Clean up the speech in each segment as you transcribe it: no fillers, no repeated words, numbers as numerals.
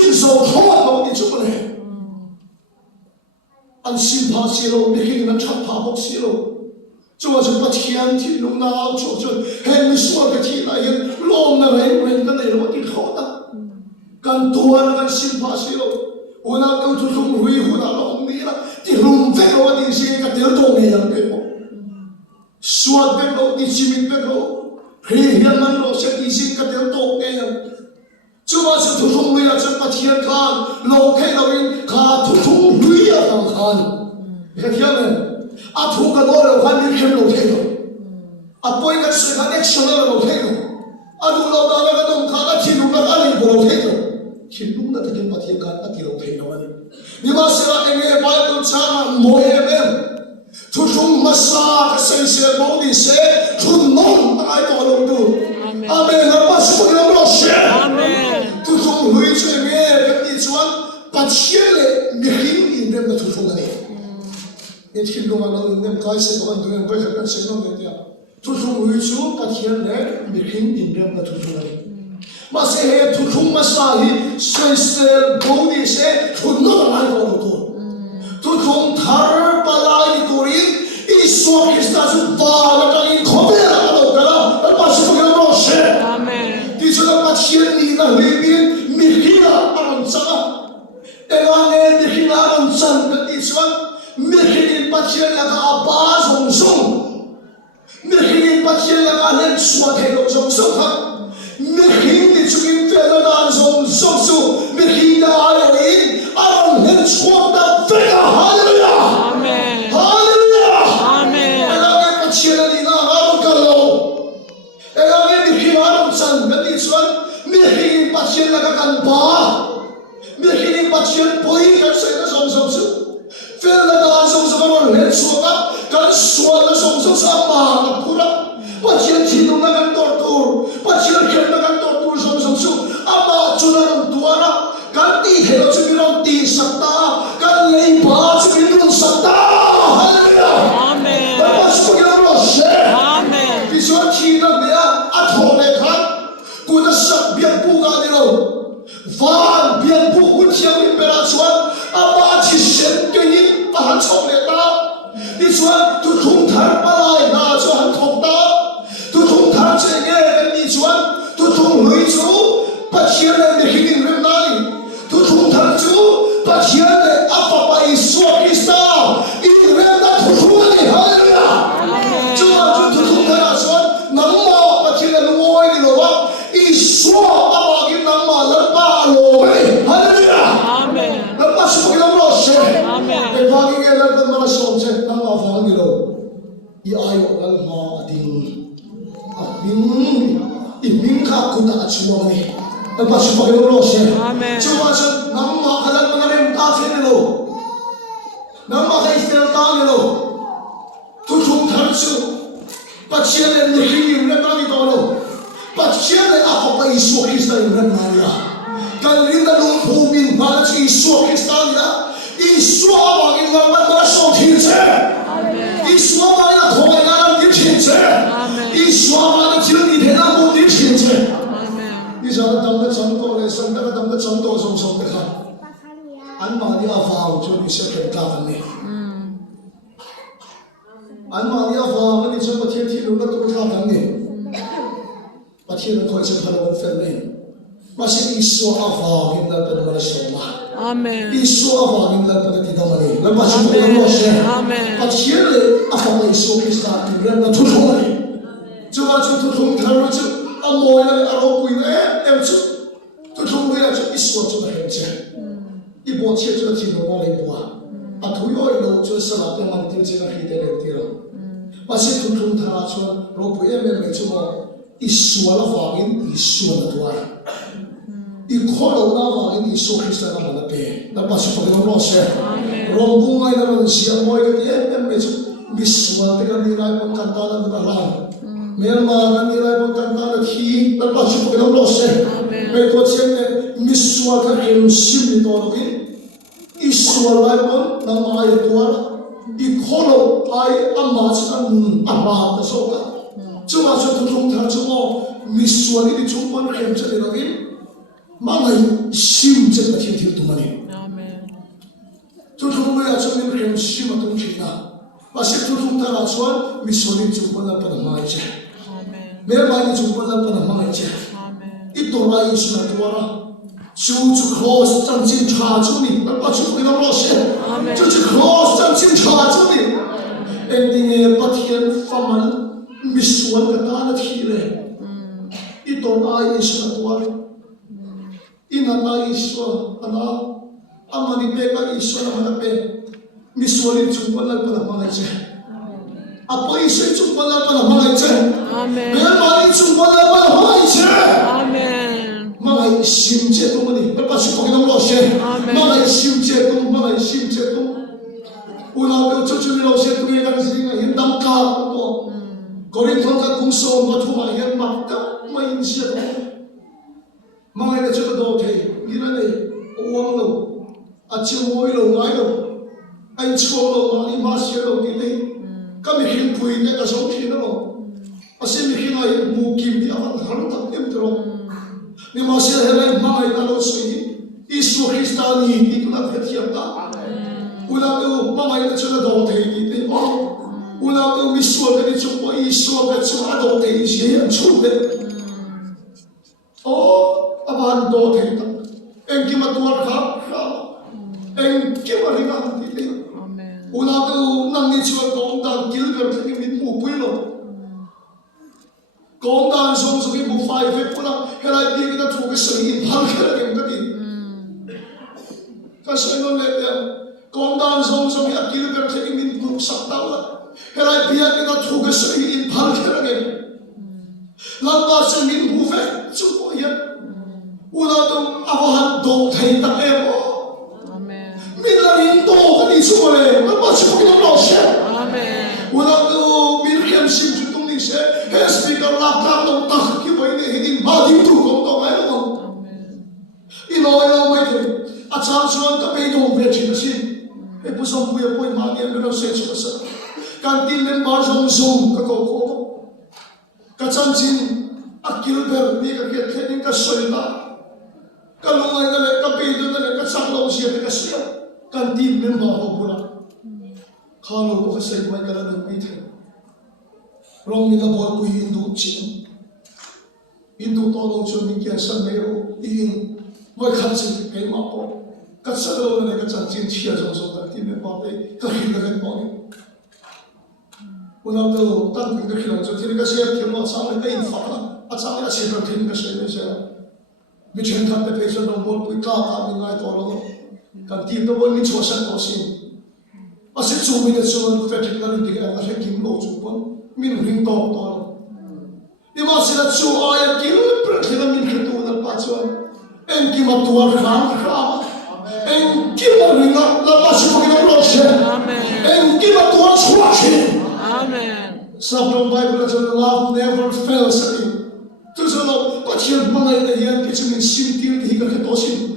心手痛到你怎么嘞？安心怕西路，别给人唱怕不西路。就是把天天弄闹出去，还没说个天来人，弄那人的内容的好的，干多那个心怕西路，我那都是从维护那弄你了，的弄这个我的是个得动的样对不？说的路的机密的路，黑黑们路是的是个得动的样。就是突冲雷啊，这把天看，老开老人看突冲雷啊，当看，你看天呢，啊突个多了，看你看老开了，啊不一个水看你吃了老开了，啊如老大那个东看，啊天龙那个你不老开了，天龙那他就把天看，啊地老开了完，你妈是那个也把都查摸一遍。突冲马杀个谁谁毛的谁，突弄大到了都，阿妹那把是不能老些，突冲雷这边跟你说，把钱嘞没很人的突冲的，你听懂了？那开始很多人不是跟谁弄的呀？突冲雷就把钱嘞没很人的突冲的，马是嘿突冲马杀的谁谁毛的谁，突弄大到了都，突冲他把来的多人。一说给他是把那个人靠边了，都干了，那把什么给老师？你说那把钱你那里边没给了，阿龙长啊，那个呢没给了阿龙长的，你说没给你把钱那个阿爸送送，没给你把钱那个人说开了送送他，没给你出去飞了那送送送，没给你阿有人阿龙人说的非常好的呀。钱你那阿不干喽，哎呀，你给阿龙真跟你说，你给你把钱那个干巴，你给你把钱不应该谁的手手是，非要那手什么我连说个，干说的手手上马的不了，把钱提到那个多多，把钱给那个多多手手是，阿妈做那种多了，干地铁了这边让地上大，干雷巴这边弄上大，哈利路亚，那把什么给你说听到没啊？阿头来看，我的身边不干的喽，饭边不会听你别来说，阿爸去先给你把草来打，你说都从他把来拿出很痛的，都从他这个跟你说，都从雷州把钱来给你人那里，都从他州把钱来阿爸把一说一说，一个人那突出的哈利路亚。能嘛把钱来弄歪的了吧？一说阿爸给能嘛能把罗呗，哈利路亚，能把什么给能老师？被发给能跟嘛说这能嘛放的喽？一哎呦能嘛定啊明卡古达去嘛呢？能把什么给能老师？就话是能嘛可能那人打钱的喽，能嘛还是要打的喽，都从他就。把钱来你给人哪里到了？把钱来阿爸把耶稣基督人哪里啊？跟人的龙普明白这耶稣基督里啊，耶稣阿爸给我们那手提着，耶稣阿爸那头给俺们提着，耶稣阿爸那经历天那不提着。你晓得他们成都来，生那个他们成都从的看，俺妈的阿爸就你是很大的呢。俺妈的阿爸，你这么天天弄个多差等你，把天人快去拍了我分类，我是一说阿爸，你们不能说嘛？一说阿爸，你们不能听到嘛？你，那把什么给我说？把天人阿爸来说给啥？你们那突出嘛？就把这突出他说就阿摩呀，阿老鬼呢？哎，就突出为了就一说就很正，一波切这个听懂我来播啊。啊，土有一路就是那边嘛，就这个黑的那地了。把些突出他说，若不也没什么，一说了话跟一说了多了，一看了那话跟一说起来那么的别，那把些不给我老师，若不爱那么些，我一个也没什么，没说这个你来不简单的那个啦，没有嘛，那你来不简单的题，那把些不给我老师，没多钱的，没说他很心里多了的。一说来嘛，那么也多了，一看了哎，阿妈是阿妈的手了，就话说从他这么没说你的中国人这里了的，妈来心这个 mani Amen. tu thung mai a chuan in rem si ma tung thina a se tu thung ta la chuan mi solin chung pala pan mai che Amen. me mai ni chung pala pan mai che Amen. I to ra is na tuara chu cross chang chin tha chu ni pa chu ki na lo se Amen. chu cross chang chin tha chu ni ending e pathian faman mi suan ka ta na thi le I to ra is na tuara ina ta is wa ana amani pe ka is wa na pe mi suan chung pala pan mai che apo is chung pala pan mai che Amen. me mai chung pala pan mai che Amen. Mga isim che tu mani, tapos ko kinang lo siya. Amen. Mga isim che tu, mga isim che tu. Una ko chuchu ni lo siya tu nga kasi nga hindam ka ko. Korinthon ka kung so ba tu ma yan makta, may siya tu. Mga ina chuchu do te, gira ne, uwang lo, at siya mo'y lo ngay lo. Ay chuko lo, mga ima siya lo, dili. Kami hinpuin niya kasong kino. Kasi mi hinay mukim di akan harutak imtro. Ni masih helai mai kalau sini Isu Kristani itu nak ketiapa. Ulang tu mai itu cuma dua tahun itu. Ulang tu misua kini cuma Isu cuma dua tahun saja cuma. Oh, apa dua tahun? Engkau matuar kap, engkau marikan itu. Amen. Ulang tu nanti cuma kongtang kilber lagi minum puilo. Công đàn sông sông một vài phép của nó cái này đi kita thuộc cái sự in thăng cái là cái gì cái sự nó lệ là công đàn sông sông cái kia cái cái mình thuộc sắc tao là cái này bây giờ kita thuộc cái sự in thăng cái là cái làm ba sự mình bu phép chú có hiện ula tu awahan do thay ta em Amen. mình là in do cái đi chú này làm ba chú cái nó sẽ Amen. ula tu mình khiêm sim chú tung đi sẽ hết speaker lap lap đâu ta cái vậy này hình ba điểm tu không đâu phải đâu Amen. Ino ino mai te a chang chuan ta pe dong ve chin sin e pu som pu ya poi ma ni an se chu sa kan tin men bar zong zong ka ko ka chang chin a kil ber ni ka ke thening ka soi ta ka lungai na le ka pe do na le ka chang lo sia ka sia kan tin men ba ho pula kha lo ko ka sai mai ka la mai the rong ni na bol pu yin du chin Hindu to lo chu ni kya san me ro in moi khan sin ke ma po ka sa lo na ka chan chin chia zo zo ta ti me pa pe ka hi na ka po ni una to tan ping de khila chu thi ka sia thi mo sa me in fa la a cha ya se ro thi ka se me se mi chen tha pe pe so no bol pu ka ta mi ngai to lo ka ti no bol mi chu sa to sin a se chu mi de chu no fe thi na ni ka a se kim lo chu pon min ring to to Ni masih ada cua yang kilo berkira min ketu dan pacuan. Engki matuar kham kham. Engki maringa lepas mungkin proses. Engki matuar suasi. Amen. Sabda Bible says love never fails. Tu selalu pacian mengenai dia kita min sintil hingga ketosin.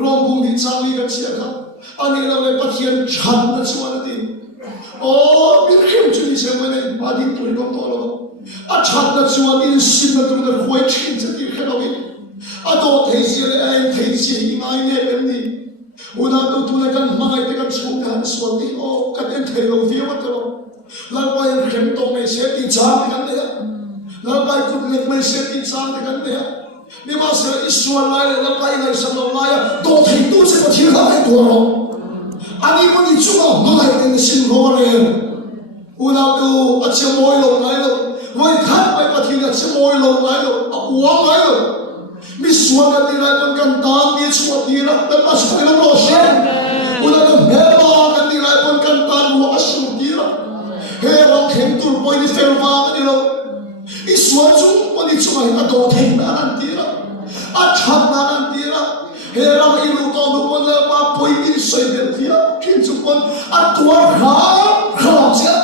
Rombong di cami kan siapa? Ani lalu pacian chan dan semua nanti. Oh, birkem cuni semua badi tulikom tolong. A chat na chuan in sin na tu na khoi thin cha ti khalowi a do thei sia le ai thei sia hi ngai ne em ni una tu tu na kan mangai te kan chu kan suan ti o ka ten thei lo vi ma to la pai khem to me se ti cha kan ne la pai ku le me se ti cha kan ne ni ma se isuan lai la pai lai sa lo lai do thei tu se ko thil lai to ro ani mo ni chu ma mangai te sin ro le una tu a che moi lo ngai lo Moi khat pai pathinga che moi lo ngai lo a uang ngai lo mi suan ka ti lai kan tan ni chu ti ra ta ma su na lo she ula ka me ba ka ti lai kan tan lo a su ti ra he ro khem tur poi ni fer ma ni lo I suan chu pa ni chu mai a do thei na an ti ra a chat na an ti ra he ra I lu to lu pon la pa poi ni soi de ti ra kin chu pon a tua kha cha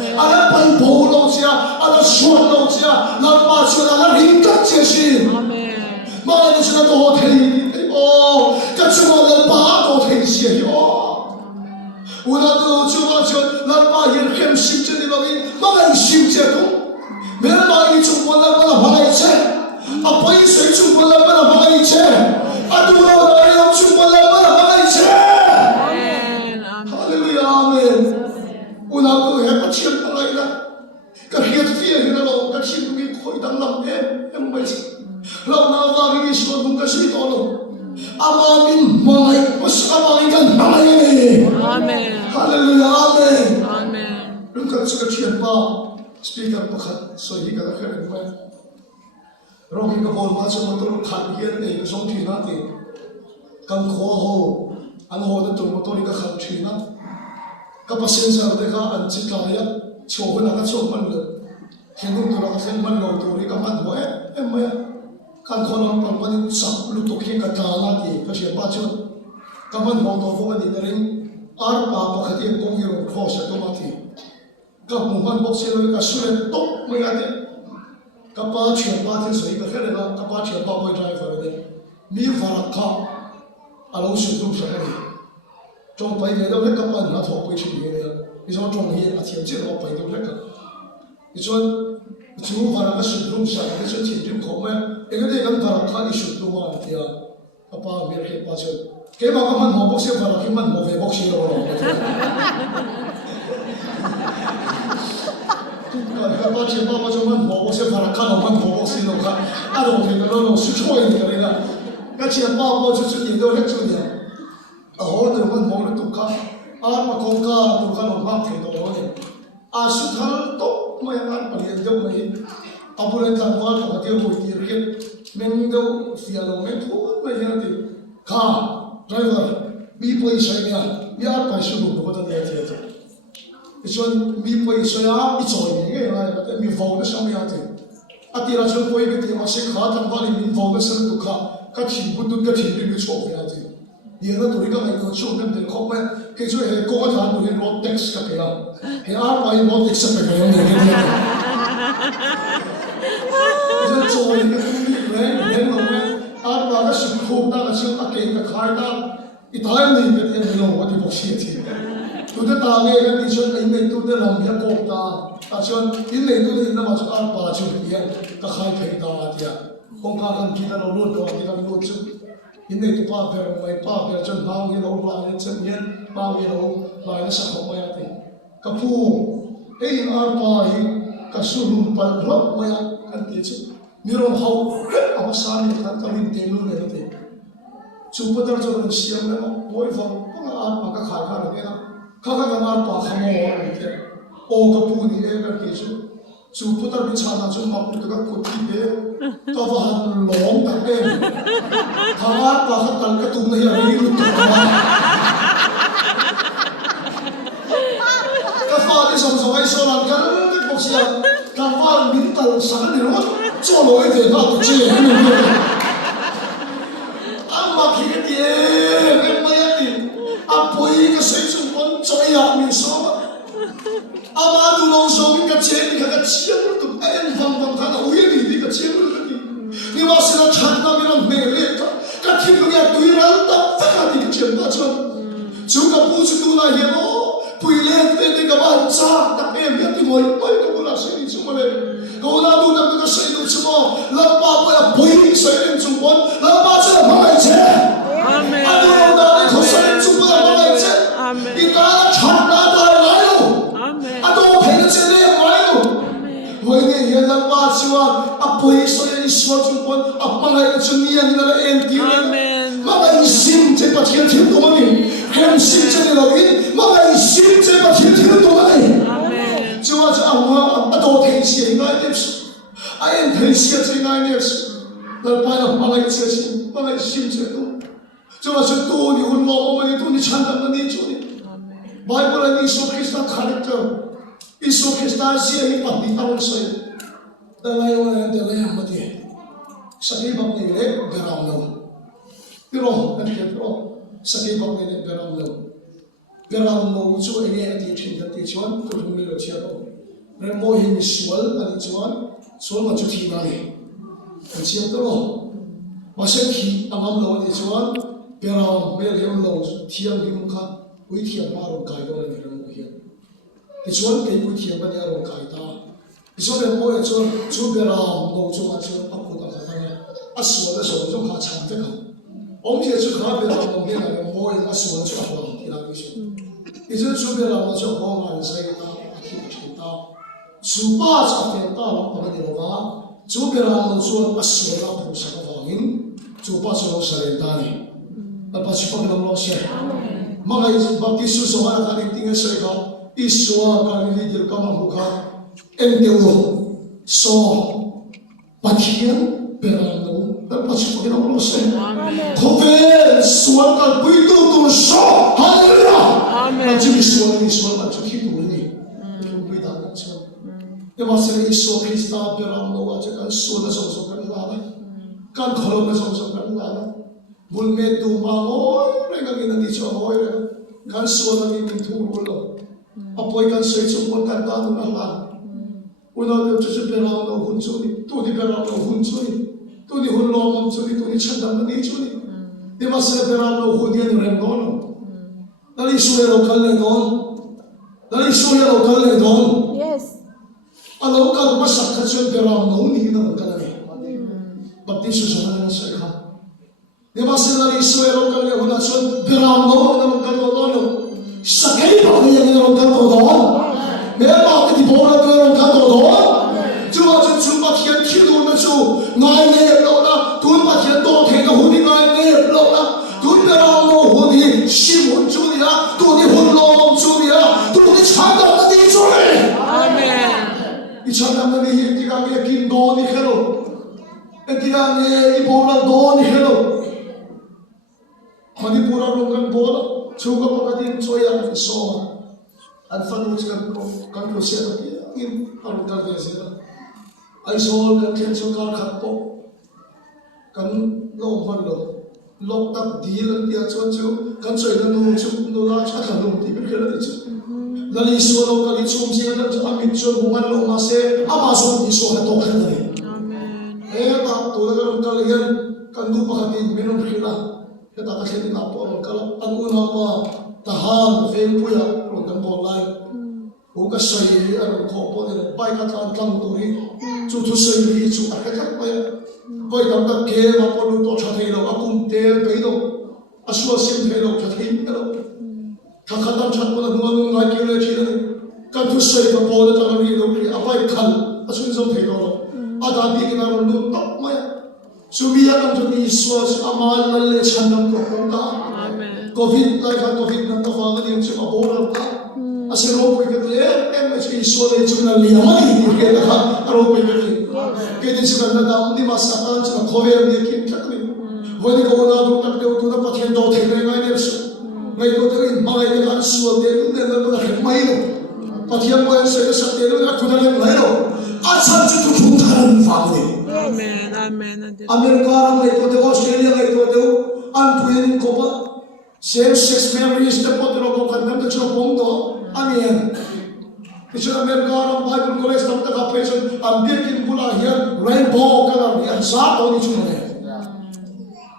Ada pai bolo sia, ada suan lo sia, na pa sia na ring ka che si. Amen. Ma ni sia do thei, oh, ka chuma la pa do thei sia yo. Una do chuma chon la pa yin khem sim che ni lo ni, ma ngai sim che tu. Me ma ni chu ko la pa ba ngai che. A pai se chu ko la pa ba ngai che. A du lo na yo chu ko la pa Amamin mangai mas amain mangai. Amen. Hallelujah, amen. Amen. Rungkat suka cian pa speaker pakat so hi kala kare mai. Rogi ka bol ma so motor khat hian nei song thi na ti. Kam kho ho an ho da tung motor ka khat thi na. Ka pasen sa de ka an chi ta ya cho na ka cho man le. Khenung tu na ka sen man lo tu ri ka man ho em mai. Kan kho na pang man sa lu to khen ka ta na ti ka sia pa cho. Ka man ho to ho ni ring ar pa pa khati kong hi ro kho sa to ma ti. Ka mu man bok se lo ka su le to mai ate. Ka pa chhe pa the soi ka khere na ka pa chhe pa boy driver de. Mi farak kha alo su tu sa ni. Trong pai le do le ka pa na tho pui chi ni le. Ni so trong hi a thiam chi lo pai do le ka. Ni so chú farak ka su tu sa ni so chi rim kho ma. E ga de kan farak kha ni su tu ma ti ya. Ka pa mi re pa cho. Ke ba ka man ho bok se farak ki man ho ve bok se lo lo. Kalau siapa macam mana bawa saya para kan orang bawa saya lo kan, ada orang yang lo suci ni kan ina. Kalau siapa bawa suci ni do hek suci ni. Orang tu orang bawa tu kan, apa kongka tu kan orang tu tu ni. Asal tu macam paling jauh ni. Apa yang tak buat apa dia boleh diri. Mengdo siapa mengdo macam ni. Kah driver, bipo isainya, biar pasal tu betul dia dia. Ichuan mi poi soya ichoi nge ngai ate mi vong na sam ya te atira chon poi ke ti ma se kha tham ba ni mi vong na san tu kha ka thi bu tu ka thi ri chok ya te ye na tu ri ka mai ko chok nem te khop ma ke chu he ko than tu he road tax ka pe la he ar pai road tax pe ka ne ke ne je choi ni ku ni re mo ma ar ba ka su khop na ka su ta ke ka khai ta I thai ni ke te lo wa ti bo si ti tu te ta nge kan ti chon ai nei tu te lam ya ko ta chon in nei tu te na ma chu ar pa chu ti ya ka khai thei ta ti ya kong ka kan ki ta lo lo to ti kan lo chu in nei tu pa per mai pa per chon ba nge lo ba nge chen yen ba nge lo ba na sa ko ma ya ti ka pu ei ar pa hi ka su rum pa ro ma ya kan ti chu mi ro hau a sa ni kan ka rin te lu le te chu pa dar chu siam na moi vong pa ar pa ka khai kha le na Kakak dengar apa kamu orang itu? Oh kepuni kan gitu. Suputar bicara cuma putar kuti deh. Tawahan long tak Kakak pakai ketum nih yang ini lutuk. Kakak di sama-sama isolan kan boxnya. Kakak minta sangat di rumah. Colo itu tak kecil. Amak kita dia kembali. Apa ini kesensuan? Saya yang misal, ama tu long song ni kecil ni kecil tu, ayam fang kana uye ni kecil tu. Ni masih nak cakap orang melek, kecil tu dia tu orang tak tak ni kecil macam. Juga puji tu lah ya, puilet ni kebaca, tapi dia tu moi kau nak sini cuma le. Kau nak tu nak sini cuma, lepas apa ya pui sini cuma, lepas tu mana je? Amen. Aduh, dah kau sini cuma mana je? Amen. Kita cakap dah lalu. Amen. Aduh, kena cendera lalu. Wahai yang lepas siapa apa Israel Islam cuma apa lagi cemian dalam enti. Amen. Maka isim cepat hidup tu mani. Hem sim cendera lagi. Maka isim cepat hidup tu mani. Amen. Cuma Allah aduh tensi ingat ni. Ayat tensi ingat ni. Lepas apa lagi cendera. Maka isim cendera. Cuma tu ni ulama mani tu ni canda mani tu ni. Bible and Isu Krista character. Isu Krista siya ipati taon sa'yo. Dalayo na dalaya mati. Sa ibang nila, garaw na. Pero, sa ibang nila, garaw na. Garaw na, so ini ati chuan, tulong nila siya no. Remohin ni suwal, ani chuan, suwal machuti na ni. At siya pero, masaki ang amlaw ni chuan, garaw, mele yung law, tiyang di mukha. Ui thiam ma ron kai do ni ram hian ti chuan ke ui thiam ba ni ron kai ta ti so le mo e chu be ram no chu ma chu apu ta kha na asu la so chu kha chang te ka om ye chu kha be ram no ge na mo e asu la chu apu ti la ki chu ti chu be ram no chu ho ma sai ta a ki chi ta su pa sa te ta la pa ni ro ba chu be ram no chu asu la pu sa ka wa ngin chu pa chu sa le ta ni Alpasipag ng mga siya. Mga baptiso sa mga kaning tingin sa ikaw, iswa kami lidir ka mahuka, entewo, so, patiyan, perano, alpasipag ng mga siya. Kopen, suwan ka, puito, tunso, hallelujah! Nandiyo iswa ng iswa, nandiyo kito ni. Kumpay dagat siya. Dimasira iswa, Krista, perano, at saka iswa na sa kanilala. Kan kolom na sa kanilala. Bulmet tumangoy, mereka kita dicoy, kan suara ini turun, apa ikan sesuatu kan tahu nala, udah tu cuci perang tu huncuni, tu di perang tu huncuni, tu di hulom huncuni, tu di cendam tu dicuni, di masa perang tu hudian remdon, dari suara lokal ledon, dari suara lokal ledon, Yes. alau kan masak kacau perang tu ni kita lokal ni, baptiso sama dengan saya. Di masa dari suara lokal yang hunasyon berano na magkatotono. Sakay ba kaya nga magkatotono? May bakit ibola ko yung magkatotono? Diba jumpa kiyan kilo na siyo ngay ngayon na kung bakit ito kaya huni ngay ngayon na kung berano huni simon juniya kung di hulong juniya kung di chandam na di juniya. Amen. I chandam na di hitika kaya kindo ni Hero. Hitika kaya ibola do ni Hero. Manipura rokan bola, juga pakatin soya soma. Anfan which kan siya tapi in arudal desa. Ay sol kan tension kar khatpo. Kan lo mando. Loktak deal dia chocho kan soya no chuk no la cha khalum ti kela ti. Lali solo kali chum singa ta amit chon bungan lo mase amason ni so ha to khadari. Amen. Ta to da kan yan kan du pakatin minum khila. Kita kasi din ako kalau ang una pa tahan fail puya program online bukas say ano ko po din bay ka tan tang turi chu say li chu akata pa boy dam da ke ma po lu to chathei lo akum tel pe do aswa sim pe lo chathei lo kakatan chat mo na nuang ngai ke le chi ne kan tu say pa po da tan ri lo ri apai khal asun zo thei lo ada bi na ro lu top ma Subiya kan jodi iswas amal lalle chandam ko konta. Amen. Covid like Covid na to fanga ni sa aboral ka. Asiro po ikatli MS iswas ay chuna liya mai ni kaya ka aro po ikatli. Kaya din sa na dam di masakan sa Covid ni kim takli. Wani ko na do tak do na patien do the ngai ngai so. Ngai ko tarin mai ni kan suwa de lu de na mai no. Patien mo sa de lu na kunale mai no. Asan chu tu tharan family. Amen. Amen. Amerika orang itu de Australia itu de antuin kopa same sex marriage de potro ko kan de chho pongdo anian itu Amerika orang Bible college tam ta kapesen ambikin pula here rainbow color ya sa to ni chune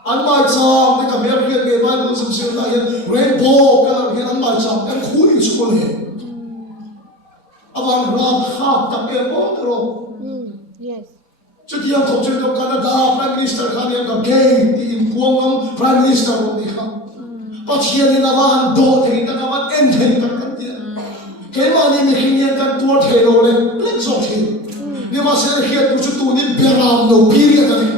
anmai sa de Amerika ke Bible sam se ta here rainbow color here anmai sa kan khuli chune awan ram kha ta pe potro Yes. Jadi yang kau cakap Kanada Prime Minister kan yang gay di impuang Prime Minister ni kan, pasien ni nawan do kita nawan enteng kan dia. Kema ni mungkin kan tua thelo le, lek sokhi. Ni masih hiat pucu tu ni beram no piri kan ni.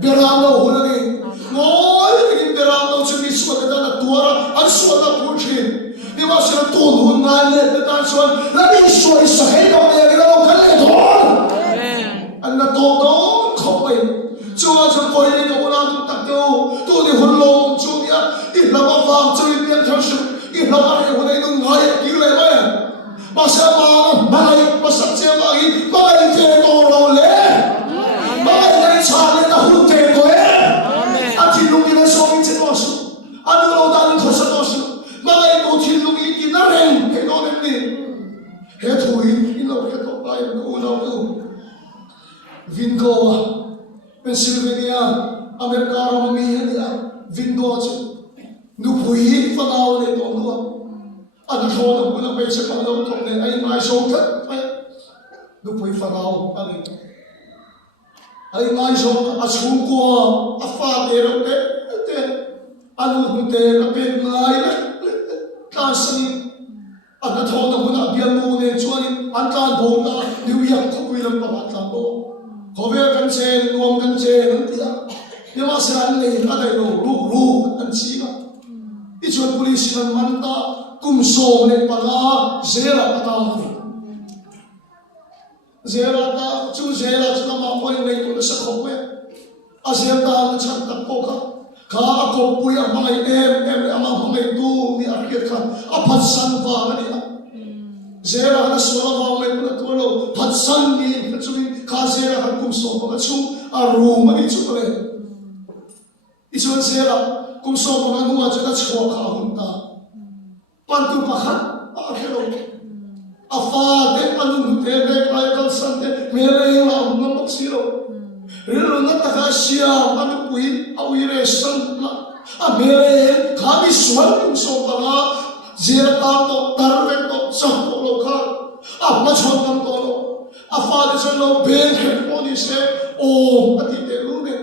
Beram no hola ni. Moi ni beram no cumi suat ada tua, ada suat ada puci. Ni masih tu nun ngan le dan suat. Lalu suat sahih kau yang kita mau kan le dor. Anh là tổ đó không phải chúa cho tôi đi đâu nào tắc đâu tôi đi hôn lông chúa nhá ít là bao vàng chơi biến theo sự ít là bao nhiêu này nó nói kỹ lại vậy mà sao mà mà sắp xếp lại mà lại chơi tổ đầu lẽ mà lại trả lên là hôn chơi tôi anh chỉ lúc này sống in trên đó sự anh lâu ta không sao đó sự mà lại tôi chỉ lúc này thì nó rèn cái đó đến đi hết thôi in lâu cái tổ lại cũng đâu đâu Vingo, Pennsylvania, Amerika Romania dia, Vingo aja, nupui fanau le tondua, ada kawan aku nak baca kalau tu le, ayi mai sokat, nupui fanau ali, ayi mai sokat, asungkua, apa teruk te, anu te, apa ngai le, kasih, ada kawan aku nak biar lu le, cuani, antan bola, New York tu bilang pematan bola. Kowe kan sen, nuang kan sen, nanti ya. Dia masih aneh, ada itu, lu kan sen. ichuan police nan manta kum so le panga zera ata zera ta chu zera chu ma point nei ko sa khopwe a zera ta chan ta ko ka ko puya mai em ama mai tu mi a riat kha a phat san va ani zera na sola va mai ko to lo phat san ni chu ka zera han kum so ba chu a room ani chu le ichuan zera kum so ba nu a chu ta chho kha hun ta pan tu pa khat a khelo a fa de anu de de kai kal san de mere la ngam bok siro relo na ta ka sia anu pui au ire san na a mere kha bi swal kum so ba nga zera ta to tarve to sa to lo kha a ma chon kam to lo a fa de so lo ben khe ko ni se o ati de lu ne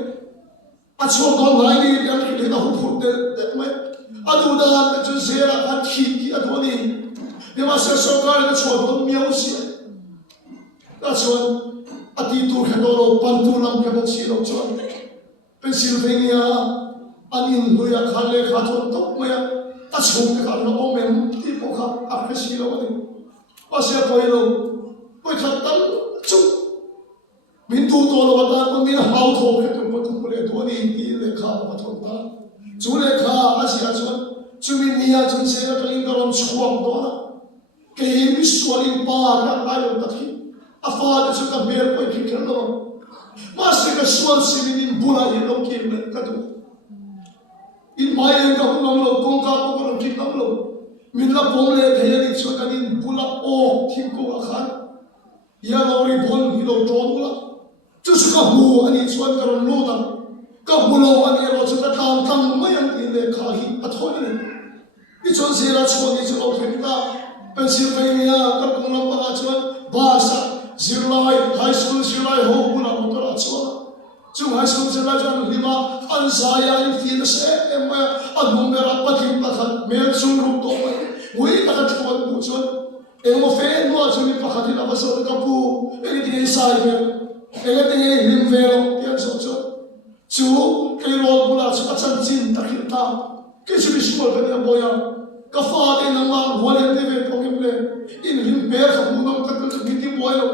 a chon ko ngai ni ya ki de na hu fu de me adu da na chu zera a thi ki adu ni de ma se so ka ni chon ko miao si ta chon ati tu khodoro pantu lam ke bok si lo chon Pennsylvania anin huya khale khathon tok maya ta chon ka lo omem ti po kha a ke si lo ni pasya poilo poi khatam chu min tu to lo ta ko min hau tho ke tu ko tu le to ni ti le kha pa thon ta chu le kha a si a chon chu min nia chun se ta ling karom chuak do na ke mi swalin pa na ai lo ta thi a fa de chu ka ber poi ki ker lo ma se ka swal si min bula ye lo ki le ka tu in mai ka ko lo kong ka ko lo ki kam lo min la pom le the ye ni chu ka din bula o thim ko a khan ya lo ri bon hi lo tron la chu su ka hu ani chuan ka ron lo ta ka bulo ani ro chu ta tham tham mai an in le kha hi a thon ni i chuan se la chuan ni chu lo thim ta Pennsylvania ka kong lo pa chuan basa Zirlai high school Zirlai ho bula mo ta chuan chu high school Zirlai chuan lima an saya in field se emma an number pathim pakhat mel chung ru to mai wi ta ka chuan bu chuan emo fe no chu ni pakhat ila ba so ka pu e ti sai ve e ti him ve lo tian so chu ke ro bula chu ka chan chin ta khil ta ke chu bi smol ve ya boya ka fa de na ma wale de ve ko ke ple in him be kha bu nam ta ka bi ti boyo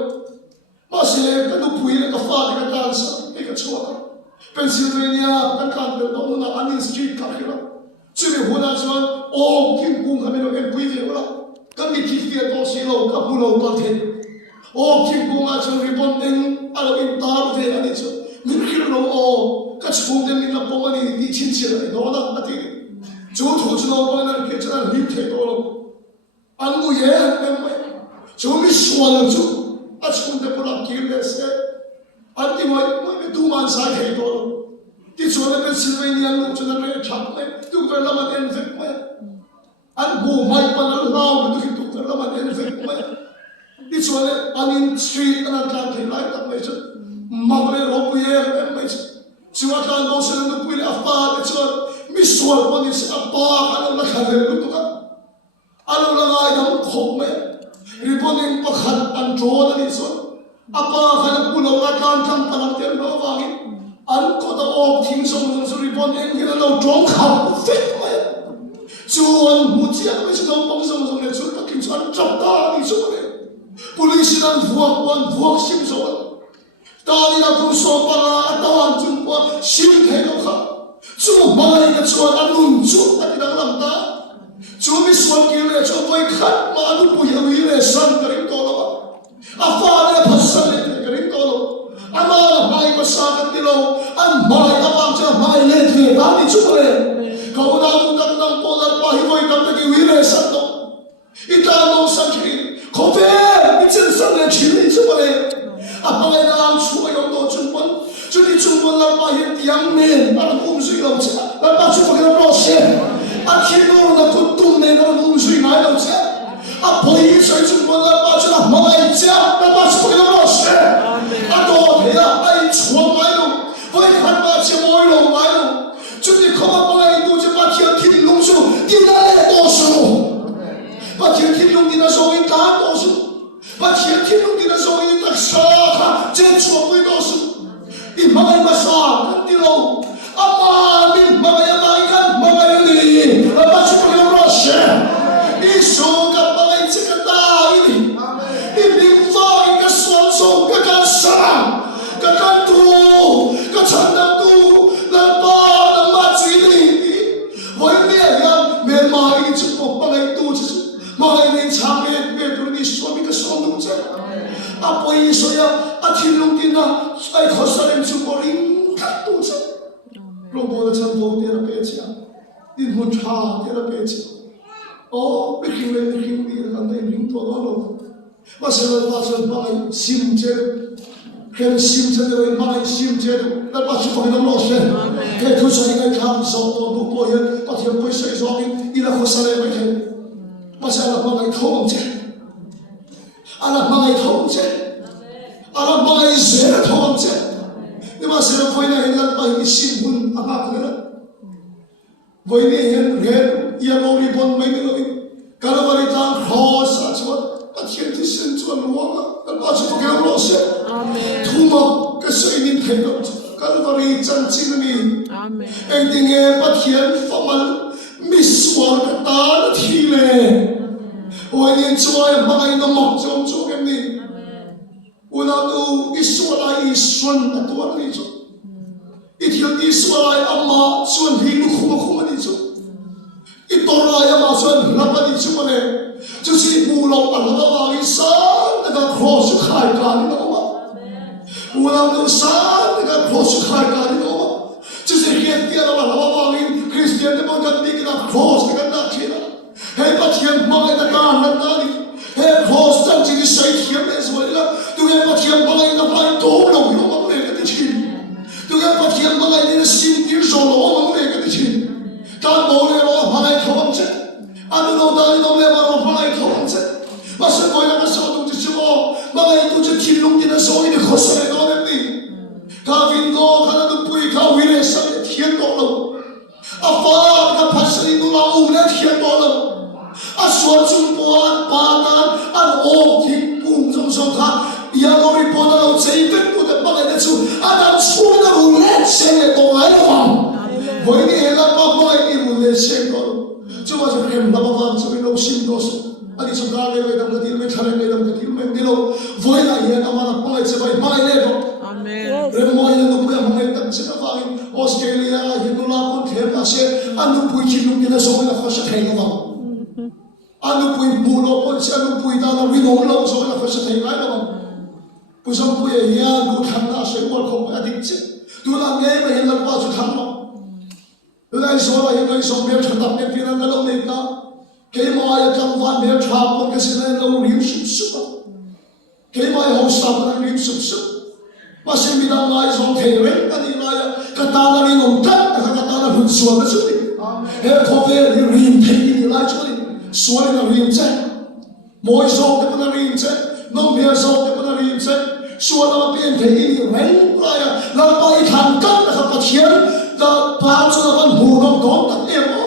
ma se ka du pui le ka fa de ka tan sa e ka chua ka Pennsylvania ka kan de no na anin street ka khila chu bi hu na chuan o kim kung ka me lo en pui ve wala ka mi ki fi to si lo ka bu lo pa the o kim kung a chu ri bon en alo in tar ve ani chu min khil lo o ka chung de min la po mani ni chin chi la do na ati chu thu chu lo ko na ke cha lim the to lo an mu ye em mai chu mi swal chu a chung de po la ki le se an ti mai mai tu man sa ke to lo ti chu na Pennsylvania lo chu na le thak mai tu ver la man en ve mai an bu mai pa na la tu ki tu ver la man en ve mai ti chu na anin street an tlan the lai tak mai chu magle ro pu ye em mai chu a tlan do se no pu le a fa ti chu mi swal po ni sa pa an la kha le tu ka an la ngai dam khop mai riponing pa khat an tro na ni chu apa khan pu lo la tlan tham ta lam te no wa ngi an ko da ok thing so mo so ripon en ki lo tong kha fe mai chu an mu chi a me so pong so so le chu ta kim chan chap ta ni so le police nan vuak sim so ta ni na ku so pa ta wan chun pa sim the lo kha chu mai ka chu an nun chu ta ti dang lam ta chu mi so ki le chu poi khat ma nu pu ya wi le san ka rim to lo a fa le phasan le ka rim to lo ama mai ma sa ka ti lo an mai abang cha mai le the ta ni chu le ka u da tu tam tam po la pa hi voi tam ta ki wi le san to ita no san ki ko ve i chen san le chi ni chu le a mai na ang chu yo to chun pon chu ni chung pon la pa hi tiang men pa kum zui lo cha la pa chu pa ka ro se a ki no na ku tum ne na kum zui mai lo cha a poi sai chung pon la pa chu la mai cha la pa chu pa ka ro se a to he la ai chu mai lo voi khan pa che moi lo mai lo chu ni ko ma pa lai tu che pa ki ki lung su ti na le to su pa ki lung ti na so in ka to su pa ki lung ti na so in ta sa kha che chu pui to su i mai ma sa kan ti lo ama min ma ya mai kan ma ya na ai khosalem chu boring kat tu cha lo bo da chan bo te ra pe cha din hun tha te ra pe cha o bi khim le bi khim bi kan dai ring to lo ma se la pa chan ba sim che khen sim che de ba sim che da pa chu ko na lo she ke tu sa ni ka so to bu po ye pa thiam poi sai zo in ila khosalem ba khen ma se la ba ngai thong che ala ba ngai thong che ala ba ngai ze thong che ni ma se la foi na hin la pa hi sim hun a ba ko na voi ni hen ren ia lo ri bon mai ni lo Calvary tan cross at what at here to send to a woman and watch for God lost Amen. Tuma kasi in kingdom Calvary tan sinani Amen. ending e but here formal miswar kata thile o ni chua mai no mok chom chom ni una tu iswala iswan atwa ni chu ithil iswala amma chuan hi khuma khuma ni chu Itora ya masan rapani chumane jusi pulau alaba bagi san daga cross khai ka ni no pulau no san daga cross khai ka ni no jusi hiat dia alaba bagi Christian de bogan ni ka cross daga na chira he pathiam mai da ka na ni he cross tan chi sai thiam le so la tu he pathiam mai na pai to lo yo ma le ka ti chi tu he pathiam mai ni sim ti zo lo ma le ka ti chi ta bo le lo hai thong che anu lo da lo le ma lo hai thong che ma se ko ya ma so tu chi mo ma ngai tu chi thi lung ti na so ni kho se lo le ni ka vin go ka na tu pui ka wi le sa thien do lo a fa ka pha se nu la u le thien do lo a so chung po an pa na an o thi pum jong so kha ya lo ri po na lo che te pu de ba le chu a da chu na u le se le do ai lo voi ni la pa mai ni mu le se ko chuma je kem la ba van so lo sim do so ani so ga le dam ga dil me thale le dam ga dil me dilo voi la ye na ma na pa se bai mai le do Amen. re mo ye no ku ya mai tam se ka vai Australia hindula ko the pa se anu pui chi lu ni na so la kho se thai na anu pui bu lo ko se anu pui ta na wi no lo so la kho se thai na ba pu sam pui ya lu tham na se ko ko adik che tu la nge me hin la pa su tham no Lai so la hin lai so me thata me pina na lo ne ka ke ma ya kam van me tha ko ke se na lo ri su su ke ma ya ho sa na ri su su ma se mi da lai so the re ka ni ma ya ka ta na ri no ta ka ta na hu su na su ni he ko ve ri ri the ni lai chu ni su na ri che mo so te na ri che no me so te na ri che su na pe the ni ren la ya la pa i than ka ka pa thian da pa chu na ban bu no don ta e mo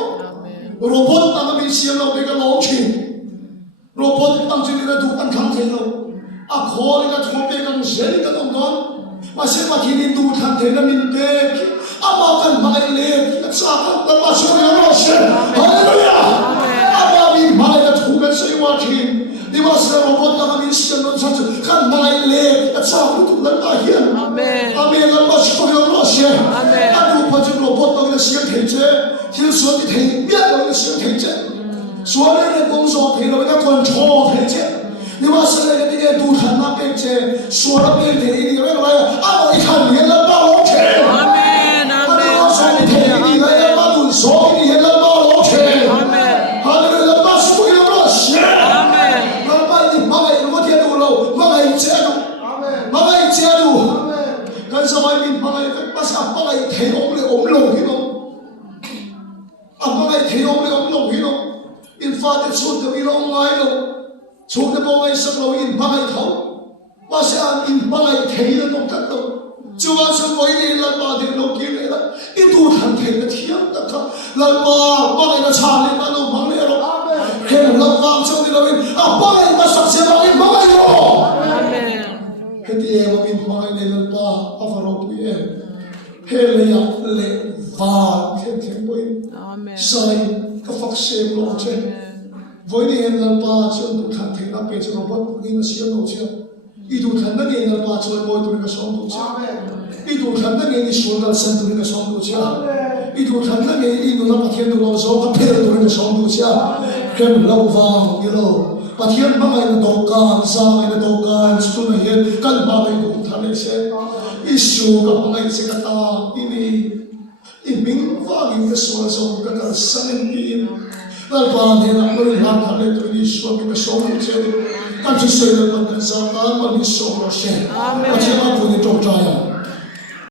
robot ta mi siam lo be ka lo chi robot tam chi na du an kham the lo a khol ka thom be ka se ka don don ma se ma thi ni du than the na min be a ma kan mai le ka sa ka pa su na lo se hallelujah a ba mi mai ka thu ka se wa thi ni ma se robot ta mi siam lo sa kan mai le ka sa ku tu la ta hian Amen. amen la ba su ko lo se Amen.把这个波动的时间停止，听说的停，别的时间停止，所有的工作停了，那关错停止，你把现在的那个都谈那边去，说那边停，你那个来，啊，我一看你那把老去，Amen. 啊，你把说的停，你那把都说你那把老去，啊，那个把什么有老些，那把你妈来，我天都老，妈来接住，妈来接住。กันสมัยบินไปภาษาไปเที่ยวเลยอมลงที่น้องไปเที่ยวเลยอมลงที่น้องอินฟ้าจะชุดจะมีลงไงน้องชุดจะบอกไอ้สักเราอินไปเขาภาษาอินไปเที่ยวน้องกันน้องจะว่าสมัยนี้ลันมาเดินน้องกินเลยนะอีดูทันเที่ยวเที่ยวตะค่ะลันมาไปนะชาลีมาน้องพังเลยเราแค่เราฟังช่วงที่เราอินไปมาสักเสียมาอินไปอยู่ Heti ema min mai ne pa avaro pi e hele ya le va tem boy Amen. sai ka fak se lo che voi ni en pa chon du khan thei na pe chon pa ni na sia lo che I du khan na ni na pa chon boy du ka som du che I du khan na ni shon dal san du ka som du che I du khan na ni nu na pa thien du lo zo ka pe du ka som du che kem lo va ni lo Pathian ba ngai na dokan sa ngai na dokan stu na hian kan ba ngai thale se isu ka pangai se kata ini iming wagin ka so so ka ka sanen pin dal pa ne na lo la thale to isu ka so se kan se se na kan sa ka ma ni so ro se Amen. Amen.